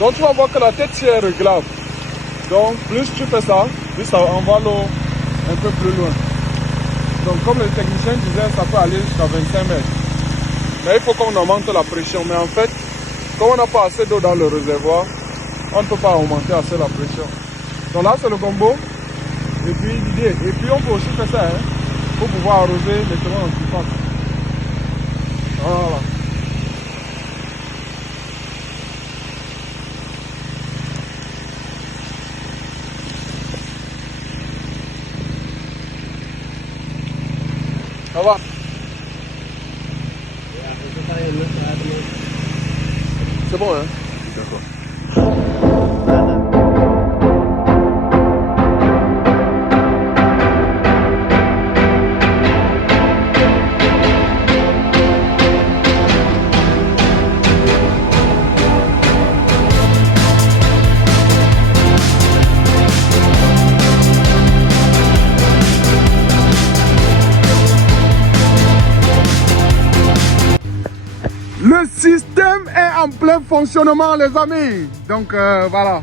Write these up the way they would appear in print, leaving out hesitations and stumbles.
Donc tu vas voir que la tête est réglable. Donc plus tu fais ça, plus ça envoie l'eau un peu plus loin. Donc comme le technicien disait, ça peut aller jusqu'à 25 mètres. Mais il faut qu'on augmente la pression. Mais en fait, comme on n'a pas assez d'eau dans le réservoir, on ne peut pas augmenter assez la pression. Donc là c'est le gombo. Et puis l'idée. Et puis on peut aussi faire ça pour pouvoir arroser les terrains en surface. Voilà. Ça va. C'est bon, hein? D'accord. Le système est en plein fonctionnement, les amis. Donc voilà,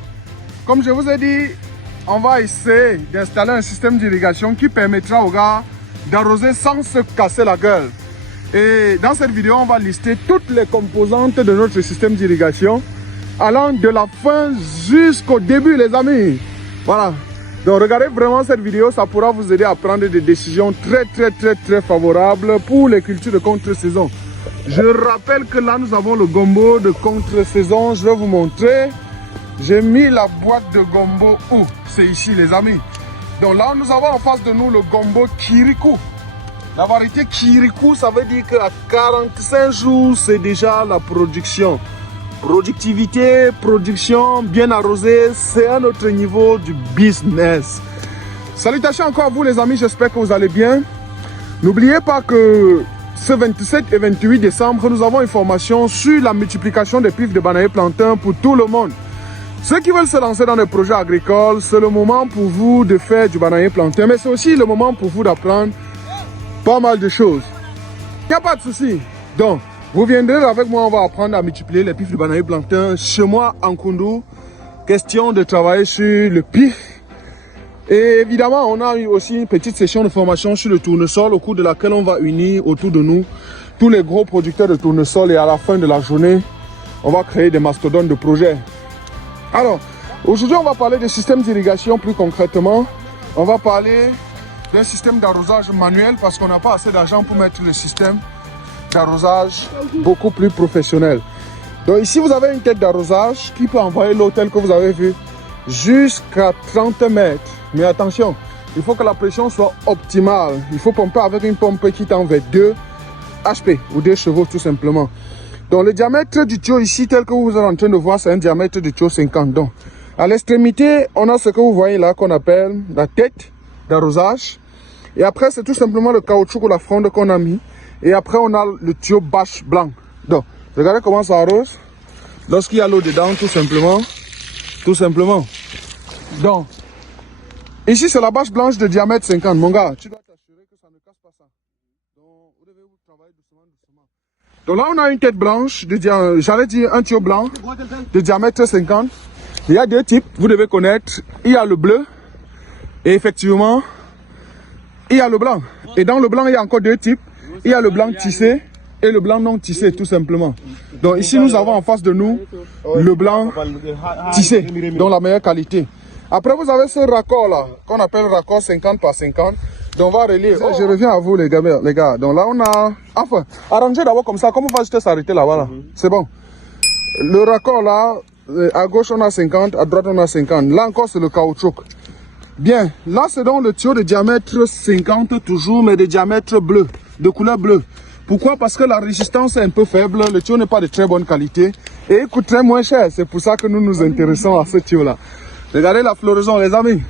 comme je vous ai dit, on va essayer d'installer un système d'irrigation qui permettra aux gars d'arroser sans se casser la gueule. Et dans cette vidéo, on va lister toutes les composantes de notre système d'irrigation allant de la fin jusqu'au début, les amis. Voilà. Donc regardez vraiment cette vidéo, ça pourra vous aider à prendre des décisions très favorables pour les cultures de contre-saison. Je rappelle que là nous avons le gombo de contre-saison. Je vais vous montrer. J'ai mis la boîte de gombo où? C'est ici, les amis. Donc là nous avons en face de nous le gombo Kirikou. La variété Kirikou, ça veut dire qu'à 45 jours c'est déjà la production. Productivité, production bien arrosée, c'est un autre niveau du business. Salutations encore à vous les amis, j'espère que vous allez bien. N'oubliez pas que ce 27 et 28 décembre, nous avons une formation sur la multiplication des pifs de bananier plantain pour tout le monde. Ceux qui veulent se lancer dans des projets agricoles, c'est le moment pour vous de faire du bananier plantain, mais c'est aussi le moment pour vous d'apprendre pas mal de choses. Il n'y a pas de souci. Donc, vous viendrez avec moi, on va apprendre à multiplier les pifs de bananier plantain chez moi en Koundou. Question de travailler sur le pif. Et évidemment, on a eu aussi une petite session de formation sur le tournesol au cours de laquelle on va unir autour de nous tous les gros producteurs de tournesol et à la fin de la journée, on va créer des mastodontes de projets. Alors, aujourd'hui, on va parler des systèmes d'irrigation plus concrètement. On va parler d'un système d'arrosage manuel parce qu'on n'a pas assez d'argent pour mettre le système d'arrosage beaucoup plus professionnel. Donc ici, vous avez une tête d'arrosage qui peut envoyer l'eau telle que vous avez vu jusqu'à 30 mètres. Mais attention, il faut que la pression soit optimale. Il faut pomper avec une pompe qui tend vers 2 HP ou 2 chevaux tout simplement. Donc le diamètre du tuyau ici, tel que vous êtes en train de voir, c'est un diamètre de tuyau 50. Donc à l'extrémité, on a ce que vous voyez là qu'on appelle la tête d'arrosage. Et après, c'est tout simplement le caoutchouc ou la fronde qu'on a mis. Et après, on a le tuyau bâche blanc. Donc, regardez comment ça arrose. Lorsqu'il y a l'eau dedans, tout simplement. Donc, ici, c'est la bâche blanche de diamètre 50. Mon gars, tu dois t'assurer que ça ne casse pas ça. Donc, vous devez travailler doucement. Donc là, on a une tête blanche, j'allais dire un tuyau blanc de diamètre 50. Il y a deux types, vous devez connaître. Il y a le bleu et effectivement, il y a le blanc. Et dans le blanc, il y a encore deux types. Il y a le blanc tissé et le blanc non tissé, tout simplement. Donc ici, nous avons en face de nous le blanc tissé, dont la meilleure qualité. Après, vous avez ce raccord là, qu'on appelle raccord 50 par 50. Donc on va relier. Je reviens à vous les gars. Donc là, on a... Enfin, arrangez d'abord comme ça. Comment on va juste s'arrêter là, voilà. C'est bon. Le raccord là, à gauche, on a 50, à droite, on a 50. Là encore, c'est le caoutchouc. Bien, là, c'est donc le tuyau de diamètre 50 toujours, mais de diamètre bleu, de couleur bleue. Pourquoi? Parce que la résistance est un peu faible, le tuyau n'est pas de très bonne qualité et il coûte très moins cher. C'est pour ça que nous nous intéressons à ce tuyau-là. Regardez la floraison, les amis.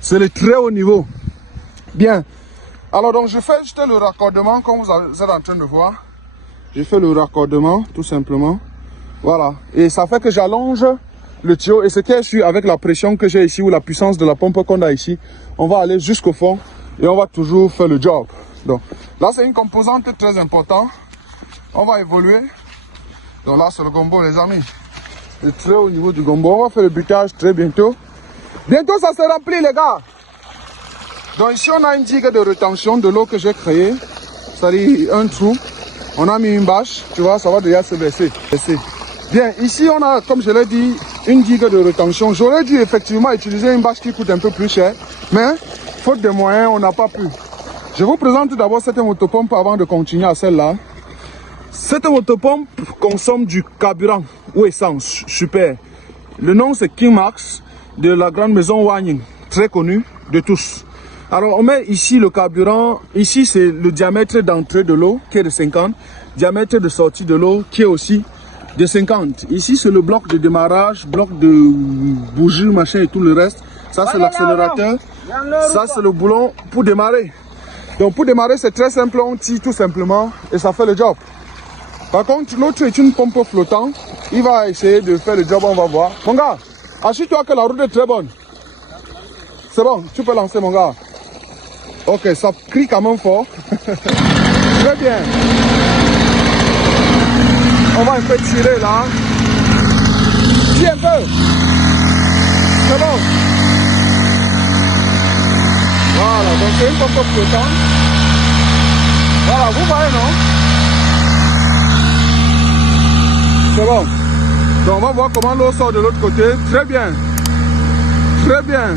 C'est le très haut niveau. Bien. Alors, donc, je fais juste le raccordement, comme vous êtes en train de voir. Je fais le raccordement, tout simplement. Voilà. Et ça fait que j'allonge le tuyau. Et ce qui est sûr, avec la pression que j'ai ici, ou la puissance de la pompe qu'on a ici, on va aller jusqu'au fond et on va toujours faire le job. Donc, là, c'est une composante très importante. On va évoluer. Donc là, c'est le gombo, les amis. le trait au niveau du gombo. On va faire le butage très bientôt. Bientôt, ça se remplit, les gars. Donc ici, on a une digue de rétention de l'eau que j'ai créée. C'est-à-dire un trou. On a mis une bâche, tu vois, ça va déjà se baisser. Bien, ici, on a, comme je l'ai dit, une digue de rétention. J'aurais dû effectivement utiliser une bâche qui coûte un peu plus cher. Mais, faute de moyens, on n'a pas pu. Je vous présente d'abord cette motopompe avant de continuer à celle-là. Cette motopompe consomme du carburant ou essence, super. Le nom c'est King Max de la grande maison Wanning, très connue de tous. Alors on met ici le carburant, ici c'est le diamètre d'entrée de l'eau qui est de 50, diamètre de sortie de l'eau qui est aussi de 50. Ici c'est le bloc de démarrage, bloc de bougie, machin et tout le reste. Ça c'est l'accélérateur, ça c'est le boulon pour démarrer. Donc pour démarrer c'est très simple, on tire tout simplement et ça fait le job. Par contre, l'autre est une pompe flottante. Il va essayer de faire le job, on va voir. Mon gars, assure-toi que la route est très bonne. C'est bon, tu peux lancer, mon gars. Ok, ça crie quand même fort. Très bien. On va un peu tirer là. Tire un peu. C'est bon. Voilà, donc c'est une pompe flottante. Voilà, vous voyez, non? C'est bon. Donc on va voir comment l'eau sort de l'autre côté. Très bien. Très bien.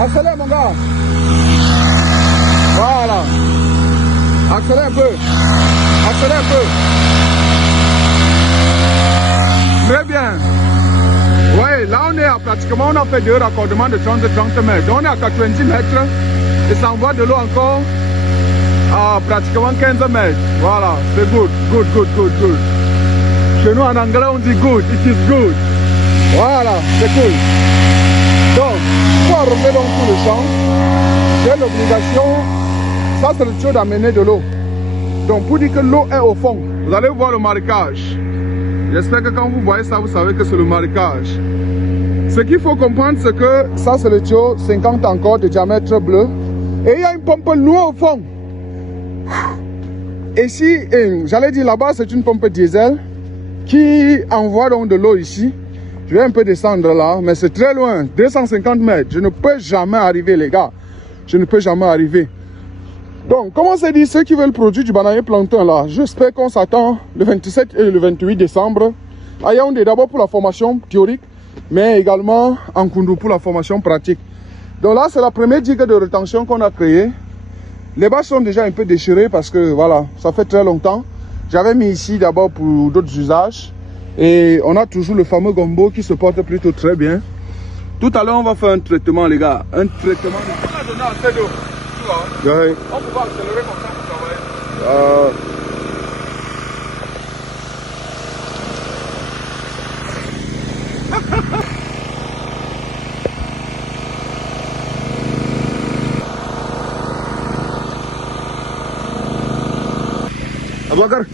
Accélère mon gars. Voilà. Accélère un peu. Accélère un peu. Très bien. Ouais, là on est à pratiquement, on a fait deux raccordements de 30 mètres. Donc on est à 90 mètres. Et ça envoie de l'eau encore à pratiquement 15 mètres. Voilà, c'est good. Chez nous en anglais on dit good, it is good. Voilà, c'est cool. Donc, pour arroser donc tout le champ, j'ai l'obligation, ça c'est le tuyau d'amener de l'eau. Donc pour dire que l'eau est au fond, vous allez voir le marécage. J'espère que quand vous voyez ça, vous savez que c'est le marécage. Ce qu'il faut comprendre, c'est que ça c'est le tuyau 50 encore de diamètre bleu. Et il y a une pompe loin au fond. Et si, j'allais dire là-bas, c'est une pompe diesel qui envoie donc de l'eau ici. Je vais un peu descendre là, mais c'est très loin, 250 mètres. Je ne peux jamais arriver, les gars. Je ne peux jamais arriver. Donc, comme on s'est dit, ceux qui veulent produire du bananier plantain là, j'espère qu'on s'attend le 27 et le 28 décembre à Yaoundé, d'abord pour la formation théorique, mais également en Koundou pour la formation pratique. Donc là, c'est la première digue de rétention qu'on a créée. Les bâches sont déjà un peu déchirées parce que voilà, ça fait très longtemps. J'avais mis ici d'abord pour d'autres usages. Et on a toujours le fameux gombo qui se porte plutôt très bien. Tout à l'heure, on va faire un traitement, les gars. Un traitement. On a donné assez d'eau. Tu vois? Ouais. On peut pas accélérer comme ça pour travailler. Abakar.